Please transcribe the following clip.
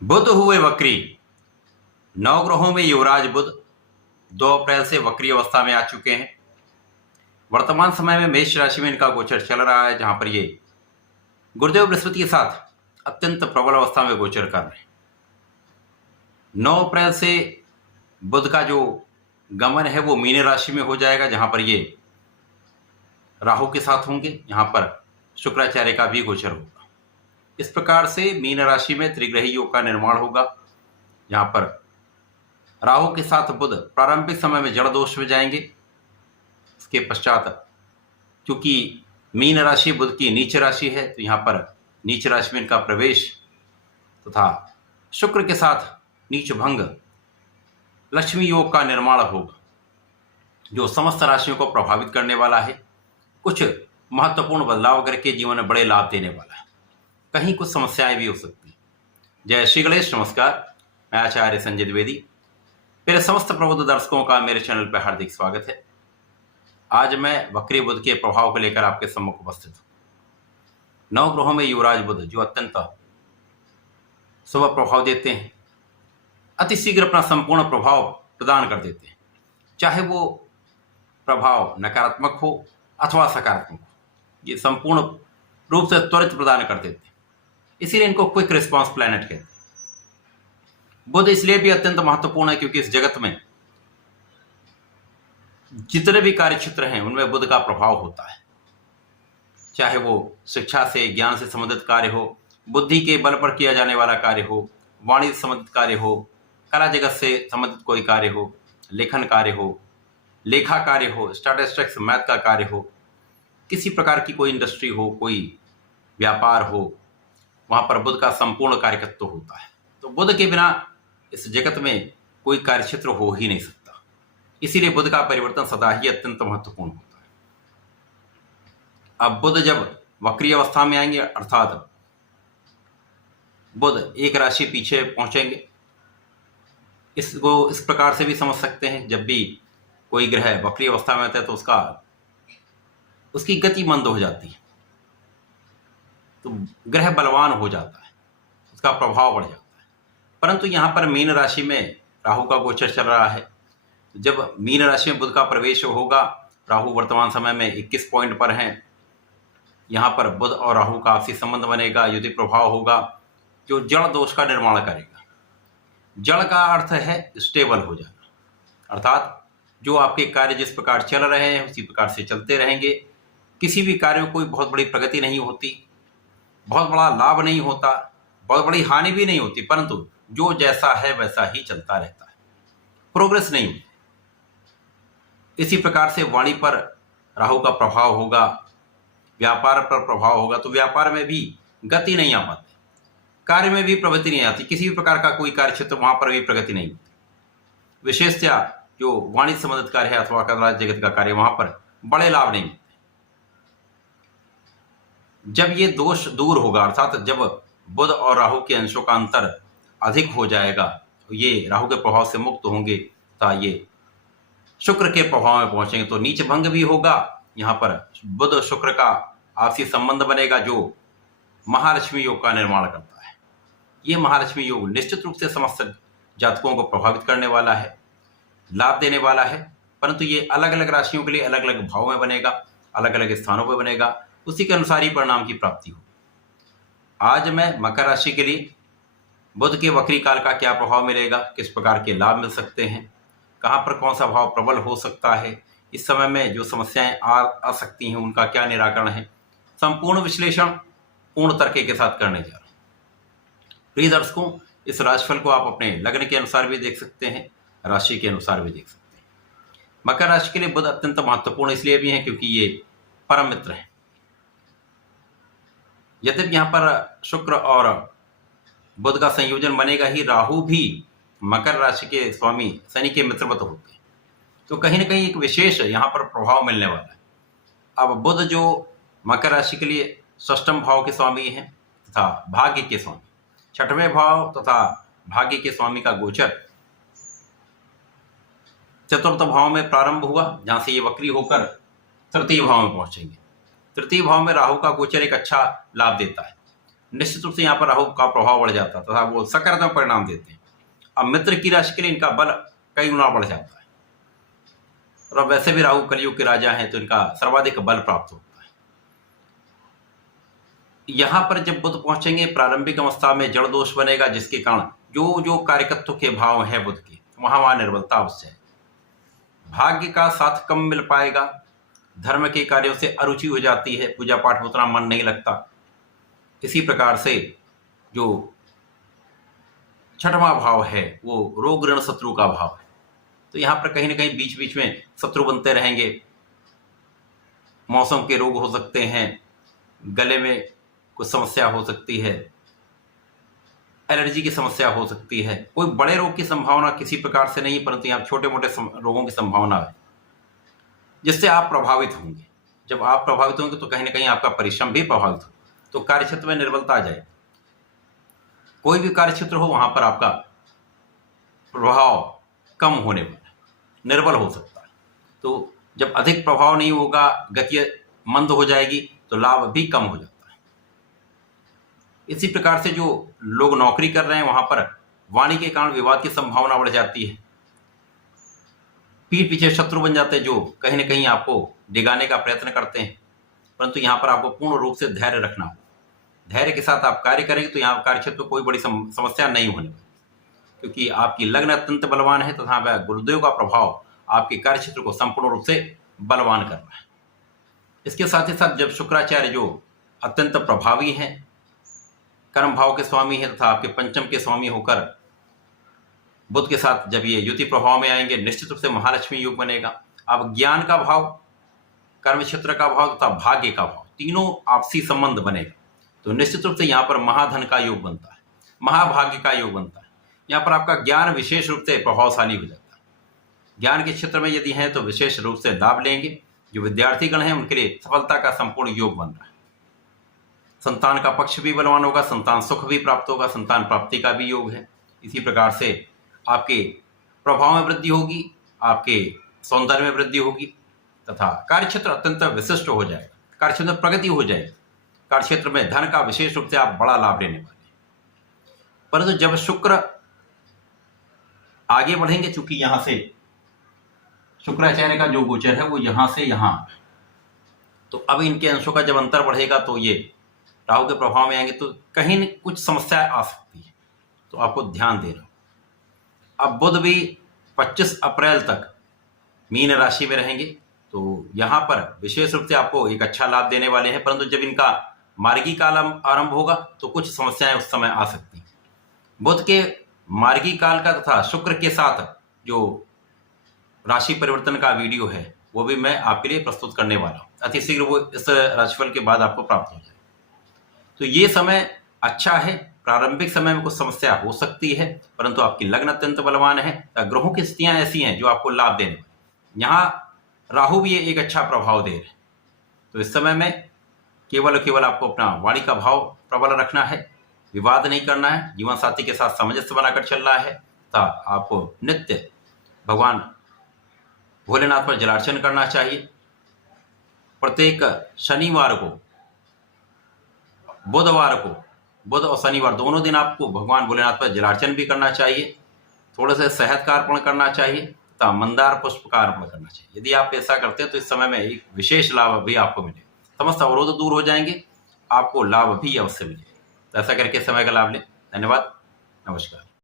बुध हुए वक्री। नवग्रहों में युवराज बुध 2 अप्रैल से वक्री अवस्था में आ चुके हैं। वर्तमान समय में मेष राशि में इनका गोचर चल रहा है, जहां पर ये गुरुदेव बृहस्पति के साथ अत्यंत प्रबल अवस्था में गोचर कर रहे हैं। 9 अप्रैल से बुध का जो गमन है वो मीन राशि में हो जाएगा, जहां पर ये राहु के साथ होंगे। यहाँ पर शुक्राचार्य का भी गोचर होगा। इस प्रकार से मीन राशि में त्रिग्रही योग का निर्माण होगा, जहां पर राहु के साथ बुध प्रारंभिक समय में जड़ दोष में जाएंगे। इसके पश्चात क्योंकि मीन राशि बुध की नीच राशि है, तो यहाँ पर नीच राशि में इनका प्रवेश तथा शुक्र के साथ नीच भंग लक्ष्मी योग का निर्माण होगा, जो समस्त राशियों को प्रभावित करने वाला है। कुछ महत्वपूर्ण बदलाव करके जीवन में बड़े लाभ देने वाला है। कहीं कुछ समस्याएं भी हो सकती हैं। जय श्री गणेश। नमस्कार, मैं आचार्य संजय द्विवेदी। मेरे समस्त प्रबुद्ध दर्शकों का मेरे चैनल पर हार्दिक स्वागत है। आज मैं वक्री बुध के प्रभाव को लेकर आपके सम्मुख उपस्थित हूँ। 9 ग्रहों में युवराज बुध जो अत्यंत शुभ प्रभाव देते हैं, अति शीघ्र अपना संपूर्ण प्रभाव प्रदान कर देते हैं, चाहे वो प्रभाव नकारात्मक हो अथवा सकारात्मक हो। ये संपूर्ण रूप से त्वरित प्रदान कर देते हैं, इसीलिए इनको क्विक रिस्पांस प्लैनेट कहते हैं। बुध इसलिए भी अत्यंत महत्वपूर्ण है क्योंकि इस जगत में जितने भी कार्य क्षेत्र हैं उनमें बुध का प्रभाव होता है। चाहे वो शिक्षा से, ज्ञान से संबंधित कार्य हो, बुद्धि के बल पर किया जाने वाला कार्य हो, वाणिज्य से संबंधित कार्य हो, कला जगत से संबंधित कोई कार्य हो, लेखन कार्य हो, लेखा कार्य हो, स्टैटिस्टिक्स मैथ का कार्य हो, किसी प्रकार की कोई इंडस्ट्री हो, कोई व्यापार हो, वहां पर बुध का संपूर्ण कार्यकत्व होता है। तो बुध के बिना इस जगत में कोई कार्य क्षेत्र हो ही नहीं सकता। इसीलिए बुध का परिवर्तन सदा ही अत्यंत महत्वपूर्ण होता है। अब बुध जब वक्री अवस्था में आएंगे, अर्थात बुध एक राशि पीछे पहुंचेंगे, इसको इस प्रकार से भी समझ सकते हैं, जब भी कोई ग्रह वक्री अवस्था में आता है तो उसकी गति मंद हो जाती है, तो ग्रह बलवान हो जाता है, उसका प्रभाव बढ़ जाता है। परंतु यहाँ पर मीन राशि में राहु का गोचर चल रहा है। जब मीन राशि में बुध का प्रवेश होगा, राहु वर्तमान समय में 21 पॉइंट पर हैं। यहाँ पर बुध और राहु का आपसी संबंध बनेगा, युति प्रभाव होगा, जो जड़ दोष का निर्माण करेगा। जड़ का अर्थ है स्टेबल हो जाना, अर्थात जो आपके कार्य जिस प्रकार चल रहे हैं उसी प्रकार से चलते रहेंगे। किसी भी कार्य में कोई बहुत बड़ी प्रगति नहीं होती, बहुत बड़ा लाभ नहीं होता, बहुत बड़ी हानि भी नहीं होती, परंतु जो जैसा है वैसा ही चलता रहता है, प्रोग्रेस नहीं होती। इसी प्रकार से वाणी पर राहु का प्रभाव होगा, व्यापार पर प्रभाव होगा, तो व्यापार में भी गति नहीं आ पाती, कार्य में भी प्रगति नहीं आती, किसी भी प्रकार का कोई कार्य क्षेत्र वहां पर भी प्रगति नहीं होती। विशेषतया जो वाणिज्य संबंधित कार्य है अथवा कला जगत का कार्य, वहां पर बड़े लाभ नहीं मिलते। जब ये दोष दूर होगा, अर्थात जब बुध और राहु के अंशों का अंतर अधिक हो जाएगा, तो ये राहु के प्रभाव से मुक्त होंगे, तो ये शुक्र के प्रभाव में पहुंचेंगे, तो नीच भंग भी होगा। यहाँ पर बुध शुक्र का आपसी संबंध बनेगा, जो महालक्ष्मी योग का निर्माण करता है। ये महालक्ष्मी योग निश्चित रूप से समस्त जातकों को प्रभावित करने वाला है, लाभ देने वाला है, परंतु ये अलग अलग राशियों के लिए अलग अलग भाव में बनेगा, अलग अलग स्थानों पर बनेगा, उसी के अनुसार ही परिणाम की प्राप्ति हो। आज मैं मकर राशि के लिए बुध के वक्री काल का क्या प्रभाव मिलेगा, किस प्रकार के लाभ मिल सकते हैं, कहाँ पर कौन सा भाव प्रबल हो सकता है, इस समय में जो समस्याएं आ सकती हैं उनका क्या निराकरण है, संपूर्ण विश्लेषण पूर्ण तर्क के साथ करने जा रहा हूं। प्रिय दर्शकों, इस राशिफल को आप अपने लग्न के अनुसार भी देख सकते हैं, राशि के अनुसार भी देख सकते हैं। मकर राशि के लिए बुध अत्यंत महत्वपूर्ण इसलिए भी है क्योंकि ये परम मित्र है। यद्यपि यहाँ पर शुक्र और बुध का संयोजन बनेगा ही, राहु भी मकर राशि के स्वामी शनि के मित्रवत होते हैं, तो कहीं ना कहीं एक विशेष यहाँ पर प्रभाव मिलने वाला है। अब बुध जो मकर राशि के लिए षष्ठम भाव के स्वामी हैं तथा भाग्य के स्वामी, 6वें भाव तथा भाग्य के स्वामी का गोचर 4th भाव में प्रारंभ हुआ, जहां से ये वक्री होकर 3य भाव में पहुंचेंगे। 3य भाव में राहु का गोचर एक अच्छा लाभ देता है। निश्चित रूप से यहाँ पर राहु का प्रभाव बढ़ जाता है तथा वो सकारात्मक परिणाम देते हैं। अब मित्र की राशि के लिए इनका बल कई गुना बढ़ जाता है और अब वैसे भी राहु कलयुग के राजा हैं तो इनका सर्वाधिक बल प्राप्त होता है। यहाँ पर जब बुध पहुंचेंगे प्रारंभिक अवस्था में जड़ दोष बनेगा, जिसके कारण जो जो कार्यकत्व के भाव हैं बुध के, वहां निर्बलता अवश्य है। भाग्य का साथ कम मिल पाएगा, धर्म के कार्यों से अरुचि हो जाती है, पूजा पाठ में उतना मन नहीं लगता। इसी प्रकार से जो छठवां भाव है वो रोग ऋण शत्रु का भाव है, तो यहाँ पर कहीं ना कहीं बीच बीच में शत्रु बनते रहेंगे। मौसम के रोग हो सकते हैं, गले में कुछ समस्या हो सकती है, एलर्जी की समस्या हो सकती है। कोई बड़े रोग की संभावना किसी प्रकार से नहीं, परंतु यहाँ छोटे मोटे रोगों की संभावना है जिससे आप प्रभावित होंगे। जब आप प्रभावित होंगे तो कहीं ना कहीं आपका परिश्रम भी प्रभावित हो, तो कार्यक्षेत्र में निर्बलता आ जाए। कोई भी कार्यक्षेत्र हो वहां पर आपका प्रभाव कम होने वाला, निर्बल हो सकता है। तो जब अधिक प्रभाव नहीं होगा, गति मंद हो जाएगी, तो लाभ भी कम हो जाता है। इसी प्रकार से जो लोग नौकरी कर रहे हैं वहां पर वाणी के कारण विवाद की संभावना बढ़ जाती है। पीठ पीछे शत्रु बन जाते हैं जो कहीं ना कहीं आपको डिगाने का प्रयत्न करते हैं, परंतु यहाँ पर आपको पूर्ण रूप से धैर्य रखना होगा। धैर्य के साथ आप कार्य करेंगे तो यहाँ कार्यक्षेत्र में कोई बड़ी समस्या नहीं होने वाली, क्योंकि आपकी लग्न अत्यंत बलवान है तथा गुरुदेव का प्रभाव आपके कार्यक्षेत्र को संपूर्ण रूप से बलवान कर रहा है। इसके साथ ही साथ जब शुक्राचार्य जो अत्यंत प्रभावी हैं, कर्म भाव के स्वामी है तथा आपके पंचम के स्वामी होकर बुध के साथ जब ये युति प्रभाव में आएंगे, निश्चित रूप से महालक्ष्मी योग बनेगा। अब ज्ञान का भाव, कर्म क्षेत्र का भाव तथा भाग्य का भाव, तीनों आपसी संबंध बनेगा, तो निश्चित रूप से यहाँ पर महाधन का योग बनता है, महाभाग्य का योग बनता है। यहाँ पर आपका ज्ञान विशेष रूप से प्रभावशाली हो जाता है। ज्ञान के क्षेत्र में यदि हैं तो विशेष रूप से लाभ लेंगे। जो विद्यार्थीगण हैं उनके लिए सफलता का संपूर्ण योग बन रहा है। संतान का पक्ष भी बलवान होगा, संतान सुख भी प्राप्त होगा, संतान प्राप्ति का भी योग है। इसी प्रकार से आपके प्रभाव में वृद्धि होगी, आपके सौंदर्य में वृद्धि होगी तथा कार्यक्षेत्र अत्यंत विशिष्ट हो जाएगा, कार्यक्षेत्र में प्रगति हो जाएगी। कार्यक्षेत्र में धन का विशेष रूप से आप बड़ा लाभ लेने वाले हैं। परंतु जब शुक्र आगे बढ़ेंगे, चूंकि यहां से शुक्राचार्य का जो गोचर है वो यहां से यहां, तो अब इनके अंशों का जब अंतर बढ़ेगा तो ये राहु के प्रभाव में आएंगे, तो कहीं न कुछ समस्या आ सकती है, तो आपको ध्यान देना। अब बुध भी 25 अप्रैल तक मीन राशि में रहेंगे, तो यहाँ पर विशेष रूप से आपको एक अच्छा लाभ देने वाले हैं। परंतु जब इनका मार्गी काल आरंभ होगा तो कुछ समस्याएं उस समय आ सकती हैं। बुध के मार्गी काल का तथा शुक्र के साथ जो राशि परिवर्तन का वीडियो है वो भी मैं आपके लिए प्रस्तुत करने वाला हूँ। अति शीघ्र वो इस राशिफल के बाद आपको प्राप्त हो जाए। तो ये समय अच्छा है। प्रारंभिक समय में कुछ समस्या हो सकती है, परंतु आपकी लग्न अत्यंत बलवान है, ग्रहों की स्थितियां ऐसी हैं जो आपको लाभ देने वाली। यहाँ राहु भी एक अच्छा प्रभाव दे रहे हैं, तो इस समय में केवल आपको अपना वाणी का भाव प्रबल रखना है, विवाद नहीं करना है, जीवन साथी के साथ सामंजस्य बनाकर चलना है तथा आपको नित्य भगवान भोलेनाथ पर जलार्चन करना चाहिए। प्रत्येक शनिवार को, बुधवार को, बुध और शनिवार दोनों दिन आपको भगवान भोलेनाथ पर जलार्चन भी करना चाहिए। थोड़े से शहद का अर्पण करना चाहिए तथा मंदार पुष्प का अर्पण करना चाहिए। यदि आप ऐसा करते हैं तो इस समय में एक विशेष लाभ भी आपको मिले, समस्त अवरोध दूर हो जाएंगे, आपको लाभ भी अवश्य मिले। तो ऐसा करके समय का लाभ लें। धन्यवाद, नमस्कार।